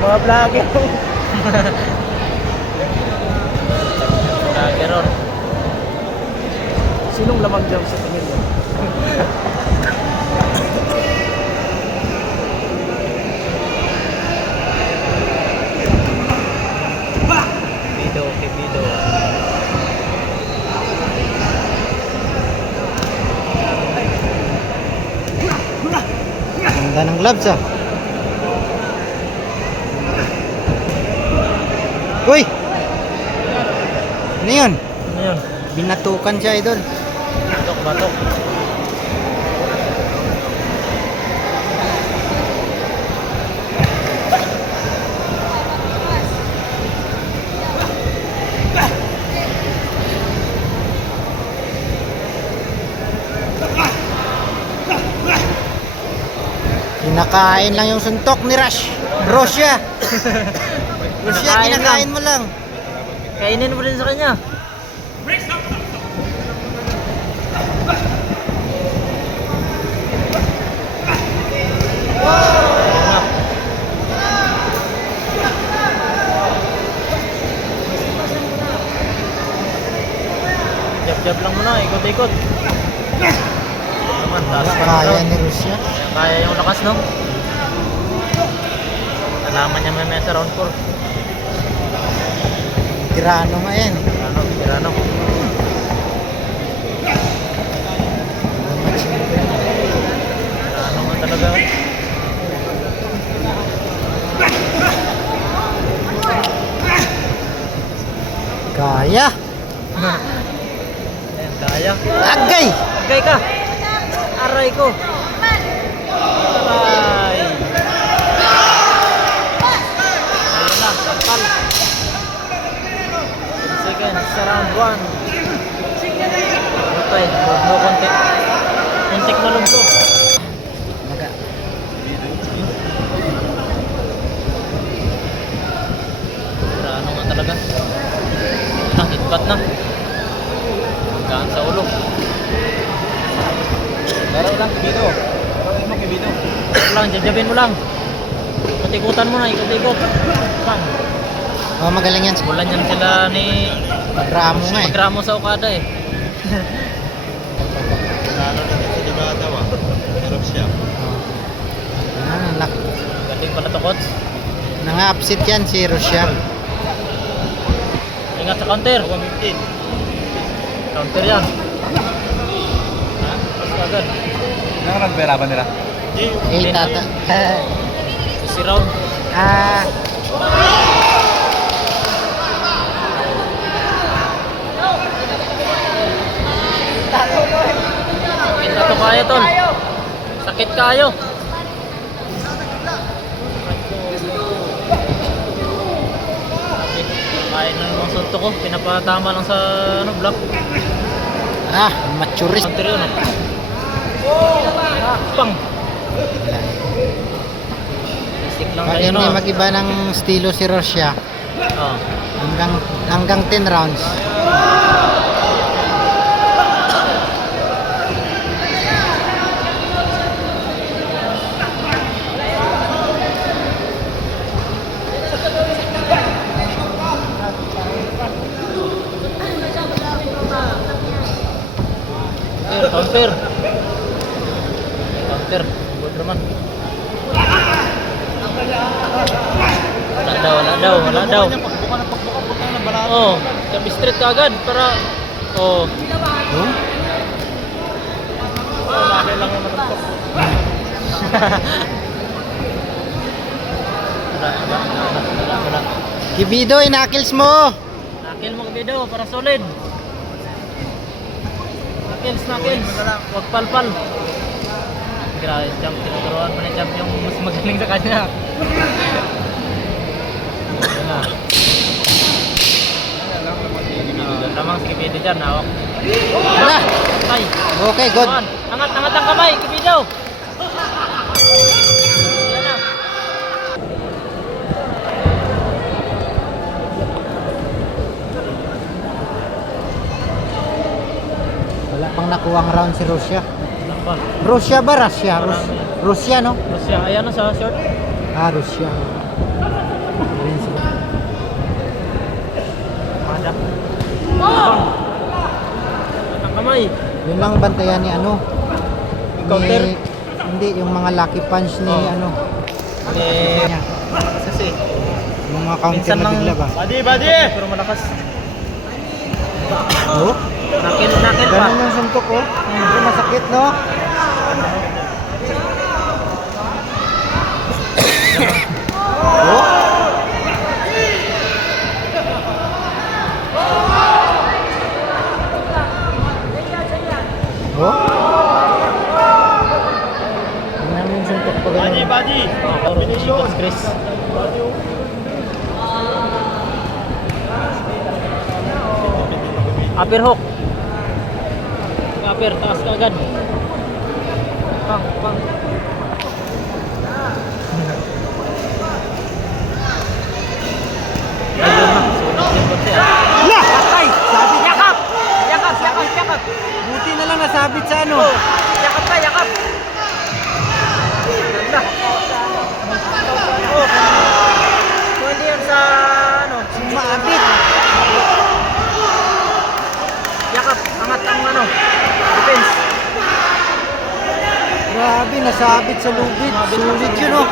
Mga vlogger. Vlogger ron. Sinong lamang dyan sa tingin mo? Kibido, kibido. Ganda ng gloves ah. Uy! Ano yun? Ano yun? Binatukan siya, idol. Batok, batok. Kinakain lang yung suntok ni Rush. Russia. Russia, kinakain mo lang. Kainin mo rin sa kanya. Jab-jab lang muna, ikot-ikot. Naman, taas pa Kaya rin. ni Russia. Kaya yung lakas, no? Nalaman niya may sa round 4. Tirano nga yan. Ano, Tirano. Tirano nga talaga. Kaya. Ayan, kaya. Agay! Agay ka! Aray ko! Aray! Ayun na, tampal. 10 seconds sa round 1. Okay, lugno konti. Kuntik na lugno. Maga. Ano nga talaga? Hitbat na. Gaan sa ulo. Laro lang, kibido. Laro mo, kibido. Lang, jabjabin mo lang. Ikot-ikutan mo na, ikot-ikot. Bang. Oh, magaling yan. Bulan yan sila ni Magramo nga eh. Magramo sa Okada eh. Lalo din sa Dibata ba? Harap siya. Galing pala to, coach. Nang-upset yan si Russia. Ingat sa counter. 115. Counter yan. Ha? Basta agad. Ano nagpera ba nila? Eh, tata. Si round. Ah, Sakit na to kaya, tol. Sakit kayo. Kain na yung sunto ko. Pinapatama lang sa ano, block. maturist. Counter yun. Pang. Stick lang Bakit kayo, hindi no? mag-iba ng estilo si Russia? Oh. Hanggang 10 rounds. Counter. Counter. Good naman. Wala daw, wala daw, wala daw. Pagbuka ng pagbuka, puta na balato. Oh, jump straight ka agad para oh. Oh? Laki lang naman ang Wala. Kibido, inakils mo! Nakil mo video para solid. Nakils, nakils. Huwag palpal. Grabe, jump. Tinuturuan pa ni jump yung mas magaling sa kanya. Yan na. Lamang si Kibido dyan, hawak. Wala! Ay! Okay, good. Angat, angat ang kamay, Kibido! Yan na. Wala pang nakuha ang round si Russia. Lampal. Russia ba? Russia? Russia, no? Russia, ayan na sa short. Ah, Russia. Ada. Bang. Ang kamay. Yun lang bantayan ni ano. Counter? Hindi, yung mga lucky punch ni Oh. ano. Eh, Niya. kasi Yung mga counter minsan na lang bigla ba? Badi! pero malakas. Oh, Nakil pa. ganun yung suntok oh. Hindi masakit no? Oh. Oh. Tingnan mo yung suntok pa ganun. Badi! Finition. Chris. Upper hook. Upper, taas ka agad. Pang. Ayun na. Sunod yung konti ah. Lah! Patay! Sabi Yakap! Yakap! buti na lang nasabit sa ano. Oh, yakap ka, yakap! Ganda. Oh, pwede yan sa ano? Maabit. Yakap, angat ang ano? Defense. Grabe, nasabit sa lubid. Sulit yun oh.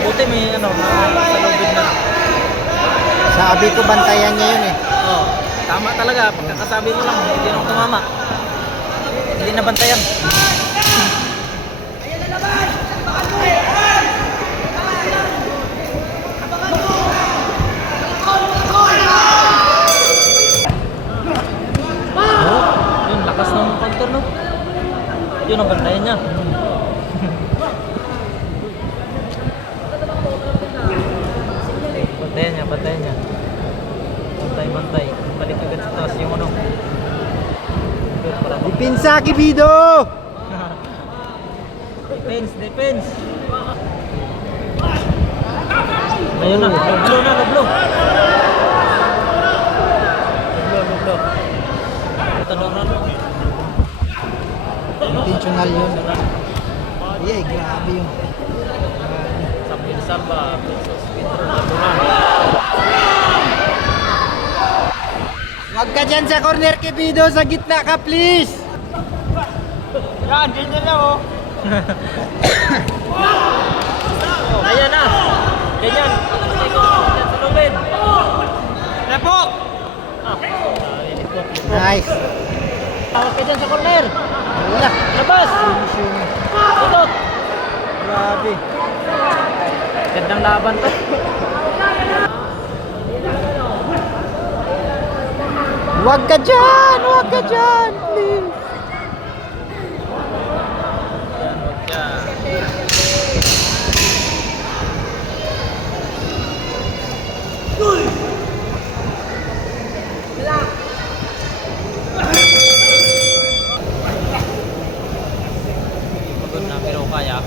Buti may ano, sa lubid na. Sabi ko bantayan niya yun eh. Oh, tama talaga. Pagkakasabi mo lang, hindi nang tumama. Hindi na bantayan. Oh, yun, lakas ng counter no. Yun ang bantayan niya. Bantayan niya. Bantay. Balik agad sa taas yung ano. Good para ba? Dipinsa, Kibido! Defense. Ayun na, loblo. Loblo. Tanong na. Intentional yun. Iya, grabe yun. Sampil Salva, Pinsos, Pedro, Laburan. Huwag ka dyan sa corner, Kibido. Sa gitna ka, please! Yan, ganyan lang oh. Oh, ayan na. Ganyan. Ganyan sa lubid. Repok! Nice. Tawag ka dyan sa corner. Wala. Labas. Finish yun. Tutot. Grabe. Gandang laban to. Huwag ka dyan! Huwag ka dyan! Please! Pagod na pero kaya.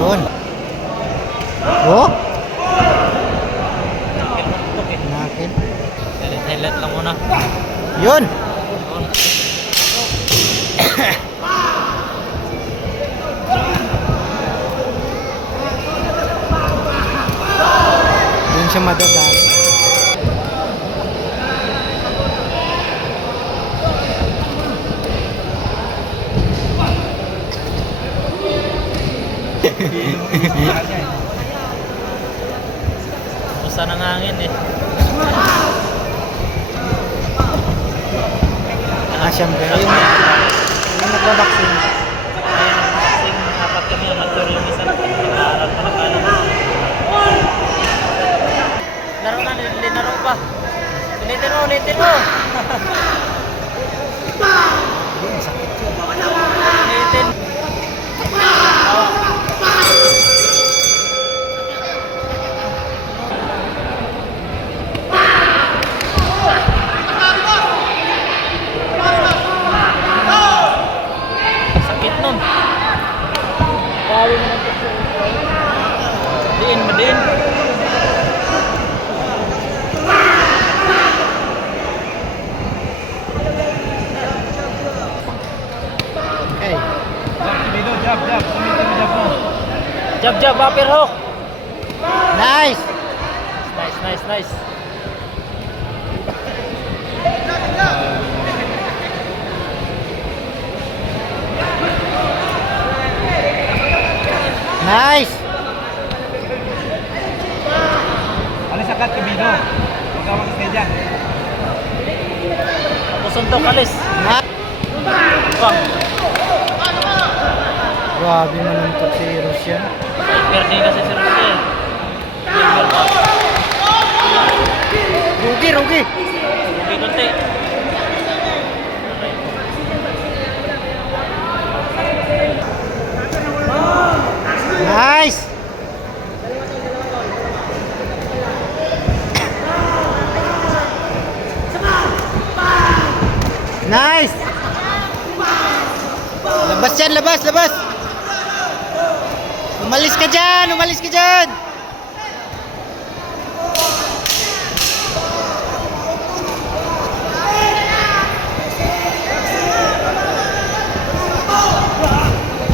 Yun. Oh? Nakil. Nakil. Highlight lang muna. Yun! Doon siya madadal. Basta ng hangin eh. Siyempre. Yung nagbabaksin. Ayun, apat kami amateur yung isa. Nag-aaral pa naman. Laro na, linaro pa. Ulitin mo. Yun, sakit yun. Ulitin. din. Okay. Jab, upper hook. Nice. Nice. Nice. Alis agad kay Bido. Huwag ka mag-stay dyan. Tapos suntok, alis. Bang. Grabe manuntok si Russia. Hyper din kasi si Roger. Hyper pa. Rugi. Rugi konti. Nice. Nice. Labas yan, labas. Umalis ka dyan.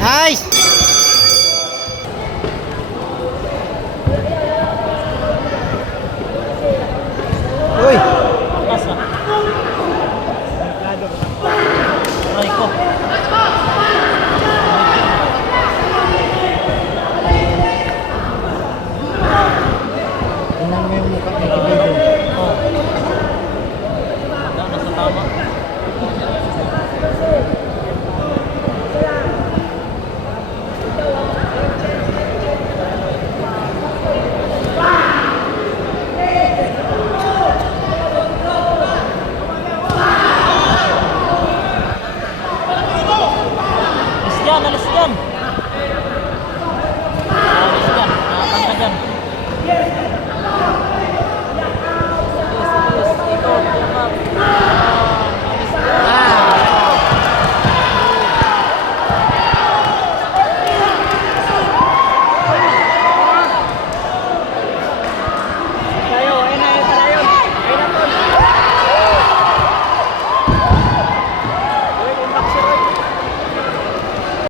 Nice.